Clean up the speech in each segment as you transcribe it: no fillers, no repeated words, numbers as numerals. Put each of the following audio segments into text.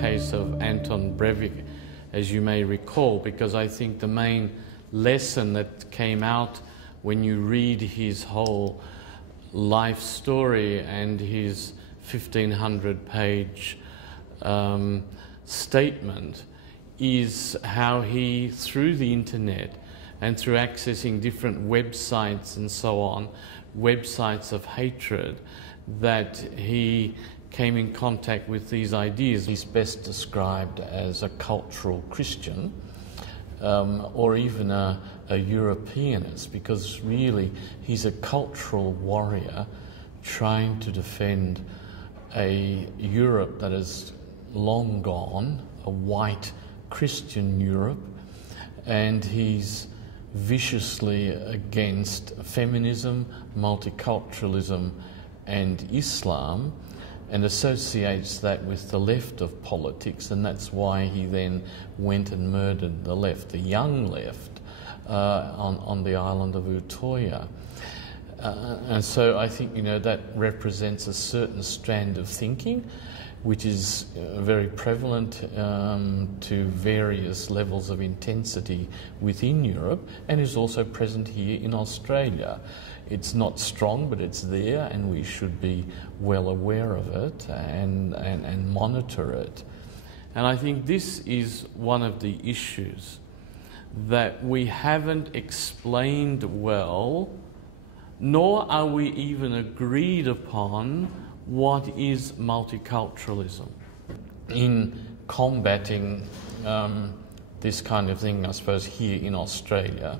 case of Anton Breivik, as you may recall, because I think the main lesson that came out when you read his whole life story and his 1,500-page statement is how he, through the internet and through accessing different websites and so on, websites of hatred, that he came in contact with these ideas. He's best described as a cultural Christian, or even a Europeanist, because really he's a cultural warrior trying to defend a Europe that is long gone, a white Christian Europe, and he's viciously against feminism, multiculturalism and Islam, and associates that with the left of politics, and that's why he then went and murdered the left, the young left, on the island of Utoya. And so I think, that represents a certain strand of thinking which is very prevalent to various levels of intensity within Europe, and is also present here in Australia. It's not strong, but it's there, and we should be well aware of it and monitor it. And I think this is one of the issues that we haven't explained well, nor are we even agreed upon what is multiculturalism. In combating this kind of thing, I suppose, here in Australia,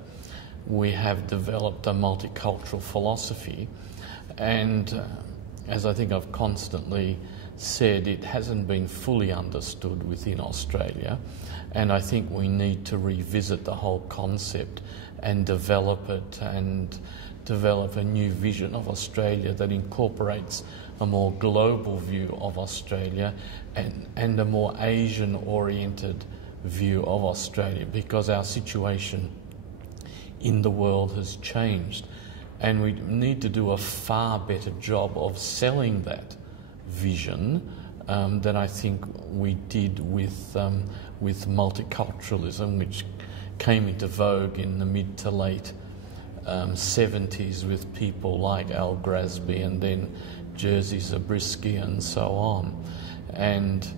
we have developed a multicultural philosophy, and as I think I've constantly said, it hasn't been fully understood within Australia, and I think we need to revisit the whole concept and develop it, and develop a new vision of Australia that incorporates a more global view of Australia and a more Asian-oriented view of Australia, because our situation in the world has changed, and we need to do a far better job of selling that vision than I think we did with multiculturalism, which came into vogue in the mid to late 70s with people like Al Grasby and then Jerzy Zabriskie and so on. And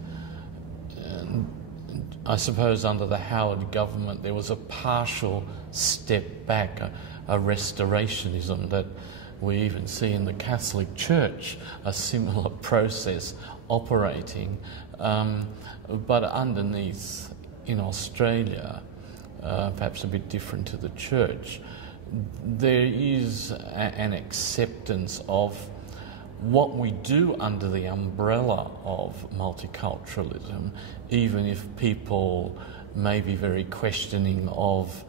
I suppose under the Howard government there was a partial step back, a restorationism that we even see in the Catholic Church, a similar process operating. But underneath, in Australia, perhaps a bit different to the Church, there is an acceptance of what we do under the umbrella of multiculturalism, even if people may be very questioning of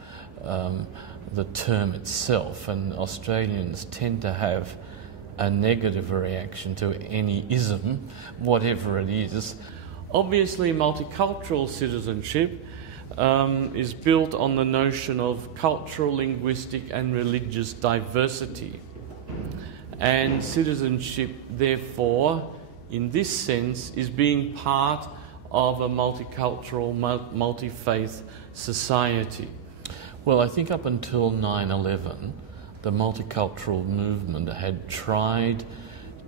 the term itself, and Australians tend to have a negative reaction to any ism, whatever it is. Obviously, multicultural citizenship is built on the notion of cultural, linguistic and religious diversity. And citizenship, therefore, in this sense, is being part of a multicultural, multi-faith society. Well, I think up until 9/11, the multicultural movement had tried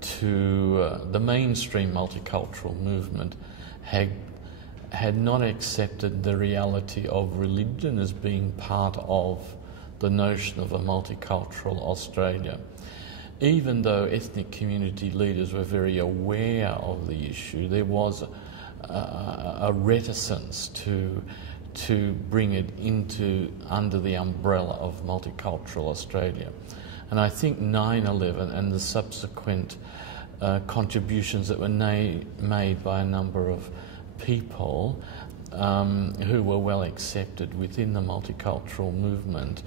to, the mainstream multicultural movement had not accepted the reality of religion as being part of the notion of a multicultural Australia. Even though ethnic community leaders were very aware of the issue, there was a reticence to bring it under the umbrella of multicultural Australia. And I think 9/11 and the subsequent contributions that were made by a number of people who were well accepted within the multicultural movement,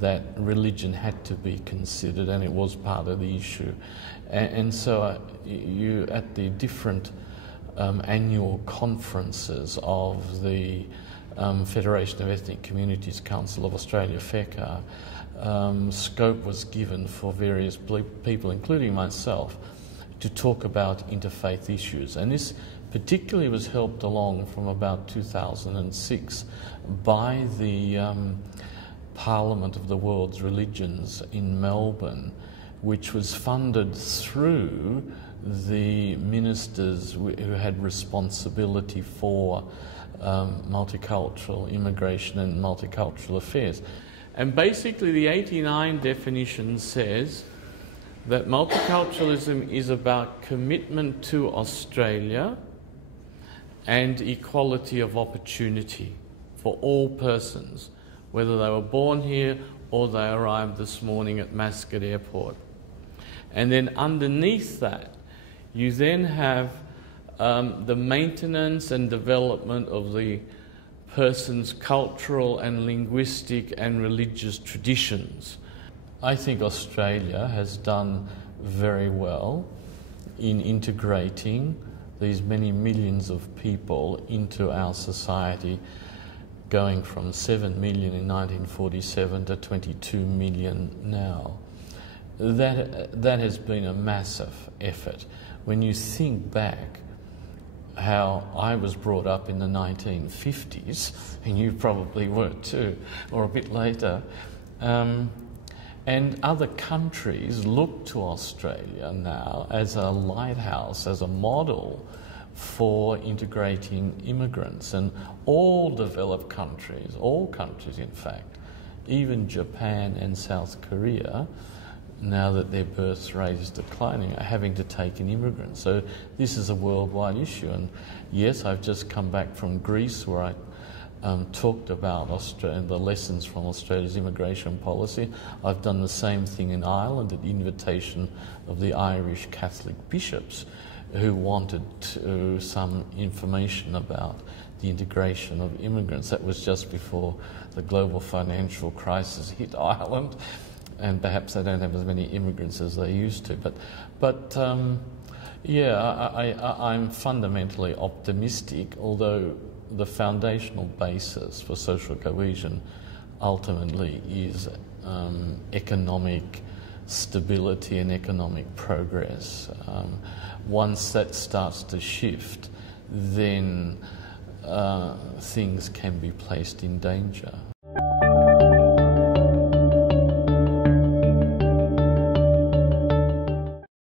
that religion had to be considered, and it was part of the issue. And so you, at the different annual conferences of the Federation of Ethnic Communities Council of Australia, FECA, scope was given for various people, including myself, to talk about interfaith issues. And this particularly was helped along from about 2006 by the Parliament of the World's Religions in Melbourne, which was funded through the ministers who had responsibility for multicultural immigration and multicultural affairs. And basically the 89 definition says that multiculturalism is about commitment to Australia and equality of opportunity for all persons, whether they were born here or they arrived this morning at Mascot Airport. And then underneath that, you then have the maintenance and development of the person's cultural and linguistic and religious traditions. I think Australia has done very well in integrating these many millions of people into our society, going from 7 million in 1947 to 22 million now. That has been a massive effort. When you think back how I was brought up in the 1950s, and you probably were too, or a bit later, and other countries look to Australia now as a lighthouse, as a model for integrating immigrants. And all developed countries, all countries in fact, even Japan and South Korea, now that their birth rate is declining, are having to take in immigrants. So this is a worldwide issue. And yes, I've just come back from Greece, where I talked about Australia, the lessons from Australia's immigration policy. I've done the same thing in Ireland at the invitation of the Irish Catholic bishops, who wanted some information about the integration of immigrants. That was just before the global financial crisis hit Ireland, and perhaps they don't have as many immigrants as they used to. But I'm fundamentally optimistic, although the foundational basis for social cohesion ultimately is economic stability and economic progress. Once that starts to shift, then things can be placed in danger.